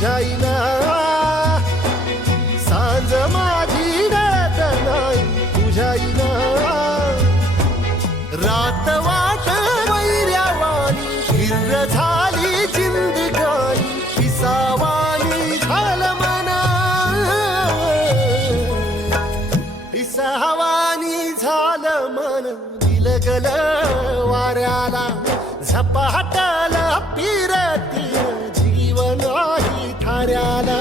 तुझ्या सांज माझी रात नाही तुझ्या रात वाट वैर्यावानी हिर झाली जिंदगानी पिसावानी झालं मना पिसावानी झालं मन दिलगल वाऱ्याला झपाटला पिरती जीवनाही थाऱ्याला